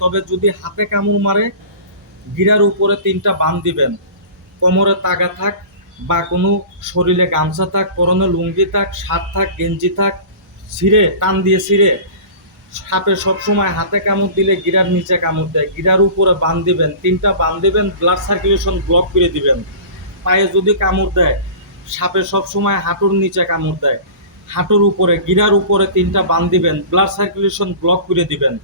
তবে যদি হাতে কামড় মারে গিরার উপরে 3টা বান দিবেন, কোমরে তাগা থাক বা কোনো শরীরে গামছা থাক, পরনে লুঙ্গি থাক, শার্ট থাক, গেঞ্জি থাক, ছিঁড়ে টান দিয়ে ছিঁড়ে, সাপে সবসময় হাতে কামড় দিলে গিরার নিচে কামড় দেয়, গিরার উপরে বান দিবেন, 3টা বান দিবেন, ব্লাড সার্কুলেশন ব্লক করে দিবেন। পায়ে যদি কামড় দেয়, সাপে সবসময় হাঁটুর নিচে কামড় দেয়, হাঁটুর উপরে গিরার উপরে 3টা বান দিবেন, ব্লাড সার্কুলেশন ব্লক করে দিবেন।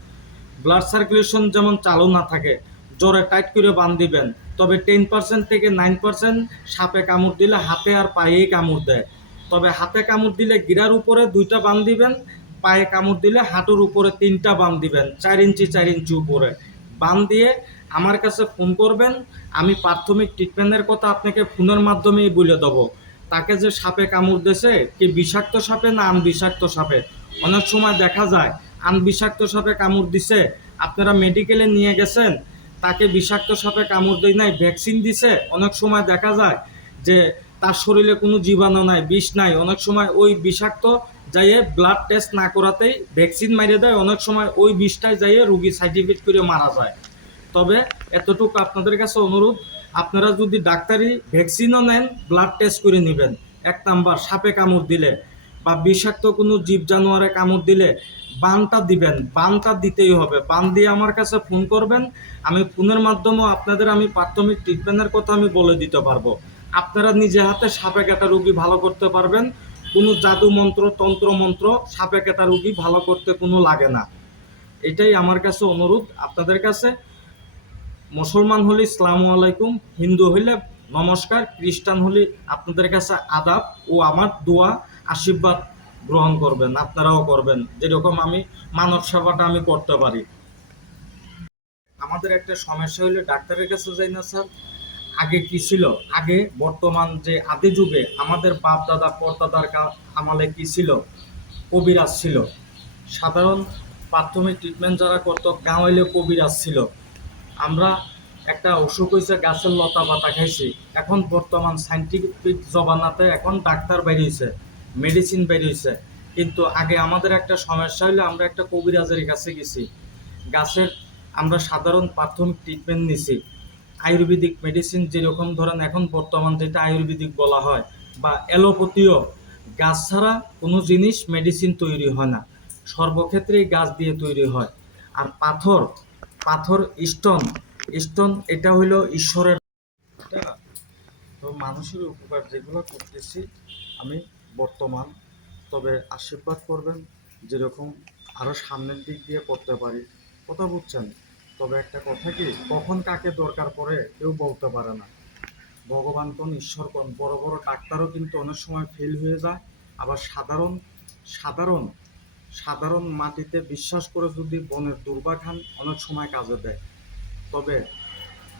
ব্লাড সার্কুলেশন যেমন চালু না থাকে, জোরে টাইট করে বান দিবেন। তবে 10% থেকে 9% সাপে কামড় দিলে হাতে আর পায়েই কামড় দেয়। তবে হাতে কামড় দিলে গিরার উপরে 2টা বান দিবেন, পায়ে কামড় দিলে হাঁটুর উপরে 3টা বান দিবেন, 4 ইঞ্চি 4 ইঞ্চি উপরে বান দিয়ে আমার কাছে ফোন করবেন। আমি প্রাথমিক ট্রিটমেন্টের কথা আপনাকে ফোনের মাধ্যমেই বলে দেবো। তাকে যে সাপে কামড় দিয়েছে, কি বিষাক্ত সাপে না বিষাক্ত সাপে। অনেক সময় দেখা যায় বিষাক্ত সাপে কামড় দিছে, আপনারা মেডিকেলে নিয়ে গেছেন, তাকে বিষাক্ত সাপে কামড় দেয় নাই, ভ্যাকসিন দিছে। অনেক সময় দেখা যায় যে তার শরীরে কোনো জীবাণু নাই, বিষ নাই, অনেক সময় ওই বিষাক্ত যাইয়ে ব্লাড টেস্ট না করাতেই ভ্যাকসিন মারিয়ে দেয়, অনেক সময় ওই বিষটাই যাইয়ে রুগী সার্টিফিকেট করে মারা যায়। তবে এতটুকু আপনাদের কাছে অনুরোধ, আপনারা যদি ডাক্তারি ভ্যাকসিনও নেন, ব্লাড টেস্ট করে নেবেন। 1 নাম্বার, সাপে কামড় দিলে বা বিষাক্ত কোনো জীব জানোয়ারে কামড় দিলে বানটা দিবেন, বানটা দিতেই হবে। বান দিয়ে আমার কাছে ফোন করবেন, আমি ফোনের মাধ্যমেও আপনাদের আমি প্রাথমিক ট্রিটমেন্টের কথা আমি বলে দিতে পারবো। আপনারা নিজে হাতে সাপে কাটা রুগী ভালো করতে পারবেন। কোনো জাদু মন্ত্র, তন্ত্র মন্ত্র সাপে কাটা রুগী ভালো করতে কোনো লাগে না। এটাই আমার কাছে অনুরোধ আপনাদের কাছে। মুসলমান হলে ইসলামু আলাইকুম, হিন্দু হইলে নমস্কার, খ্রিস্টান হলে আপনাদের কাছে আদাব ও আমার দোয়া আশীর্বাদ গ্রহণ করবেন, আপনারাও করবেন, যেরকম আমি মানব সেবাটা আমি করতে পারি। আমাদের একটা সমস্যা হইলে ডাক্তারের কাছে যাই না স্যার। আগে কি ছিল, আগে বর্তমান যে আদি যুগে আমাদের বাপ দাদা পরদাদার আমলে কি ছিল, কবিরাজ ছিল। সাধারণ প্রাথমিক ট্রিটমেন্ট যারা করতো গাঁওয়াইলে কবিরাজ ছিল। আমরা একটা অসুখ হয়েছে, গাছের লতা পাতা খাইছি। এখন বর্তমান সাইন্টিফিক জমানাতে এখন ডাক্তার বেরিয়েছে, মেডিসিন বেরিয়েছে। কিন্তু আগে আমাদের একটা সমস্যা হলে আমরা একটা কবিরাজের কাছে গেছি, গাছের আমরা সাধারণ প্রাথমিক ট্রিটমেন্ট নিছি। আয়ুর্বেদিক মেডিসিন যেরকম ধরেন এখন বর্তমান যেটা আয়ুর্বেদিক বলা হয় বা অ্যালোপ্যাথিও, গাছ ছাড়া কোনো জিনিস মেডিসিন তৈরি হয় না, সর্বক্ষেত্রেই গাছ দিয়ে তৈরি হয়। আর পাথর, পাথর স্টোন, স্টোন এটা হইল ঈশ্বরের। তো মানুষের উপকার যেগুলো করতেছি আমি বর্তমান, তবে আশীর্বাদ করবেন যেরকম আরও সামনের দিক দিয়ে করতে পারি। কথা বুঝছেন? তবে একটা কথা কি, কখন কাকে দরকার পড়ে কেউ বলতে পারে না। ভগবান কোন, ঈশ্বর কোন, বড় বড় ডাক্তারও কিন্তু অনেক সময় ফেল হয়ে যায়। আবার সাধারণ সাধারণ সাধারণ মাটিতে বিশ্বাস করে যদি বনের দুর্বা খান, অনেক সময় কাজে দেয়। তবে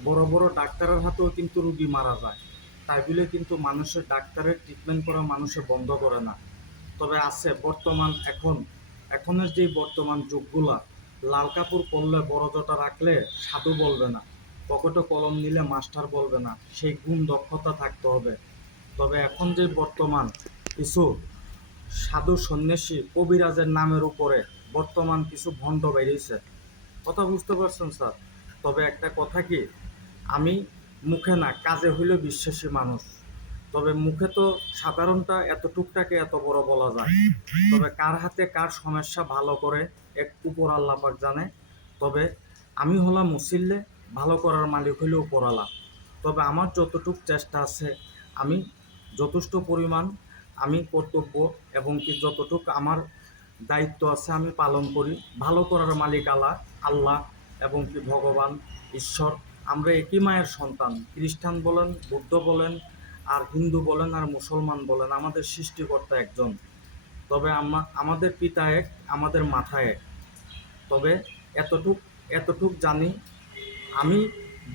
বড় বড় ডাক্তারের হাতেও কিন্তু রুগী মারা যায়। তাই বলে কিন্তু মানুষের ডাক্তারের ট্রিটমেন্ট করা মানুষে বন্ধ করে না। তবে আছে বর্তমান এখনের যে বর্তমান যুগগুলা, লাল কাপড় পরলে বড় জটা রাখলে সাধু বলবে না, পকেটে কলম নিলে মাস্টার বলবে না, সেই গুণ দক্ষতা থাকতে হবে। তবে এখন যে বর্তমান কিছু সাধু সন্ন্যাসী কবিরাজের নামের উপরে বর্তমান কিছু ভণ্ড বেরিয়েছে। কথা বুঝতে পারছেন স্যার? তবে একটা কথা কি, আমি মুখে না কাজে হইলে বিশ্বাসী মানুষ। তবে মুখে তো সাধারণটা এতটুকটাকে এত বড় বলা যায়। তবে কার হাতে কার সমস্যা ভালো করে এক উপর আল্লাহ পাক জানে। তবে আমি হলাম মুসিল্লে, ভালো করার মালিক হইলে উপরালা। তবে আমার যতটুক চেষ্টা আছে, আমি যথেষ্ট পরিমাণ আমি কর্তব্য এবং কি যতটুক আমার দায়িত্ব আছে আমি পালন করি। ভালো করার মালিক আল্লাহ এবং কি ভগবান, ঈশ্বর। আমরা একই মায়ের সন্তান, খ্রিস্টান বলেন, বুদ্ধ বলেন, আর হিন্দু বলেন, আর মুসলমান বলেন, আমাদের সৃষ্টিকর্তা একজন। তবে আমাদের পিতা এক, আমাদের মাথা এক। তবে এতটুক এতটুক জানি, আমি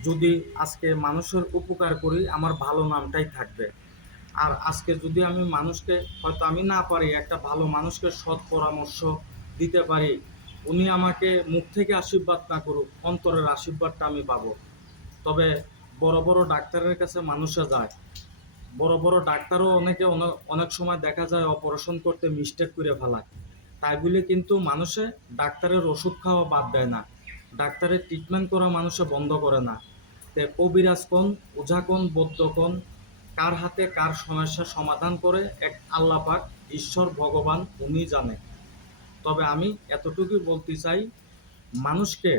যদি আজকে মানুষের উপকার করি, আমার ভালো নামটাই থাকবে। আর আজকে যদি আমি মানুষকে, হয়তো আমি না পারি একটা ভালো মানুষকে সৎ পরামর্শ দিতে পারি, উনি আমাকে মুখ থেকে আশীর্বাদ না করুক, অন্তরের আশীর্বাদটা আমি পাবো। তবে বড় বড় ডাক্তারের কাছে মানুষে যায়, বড় বড় ডাক্তারও অনেকে অনেক সময় দেখা যায় অপারেশন করতে মিস্টেক করে ফেলায়। তাই বলে কিন্তু মানুষে ডাক্তারের ওষুধ খাওয়া বাদ দেয় না। ডাক্তারের ট্রিটমেন্ট করা মানুষে বন্ধ করে না। তে কবিরাজ কোন, ওঝা কোন, বৌদ্ধ কোন, কার হাতে কার সমস্যা সমাধান করে এক আল্লাহ পাক, ঈশ্বর ভগবান উনি জানে। তবে আমি এতটুকুই বলতে চাই, মানুষকে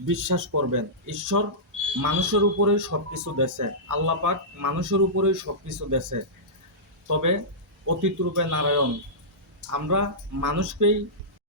বিশ্বাস করবেন। ঈশ্বর মানুষের উপরেই সব কিছু দেছে, আল্লাহ পাক মানুষের উপরেই সব কিছু দেছে। তবে অতীত রূপে নারায়ণ, আমরা মানুষকেই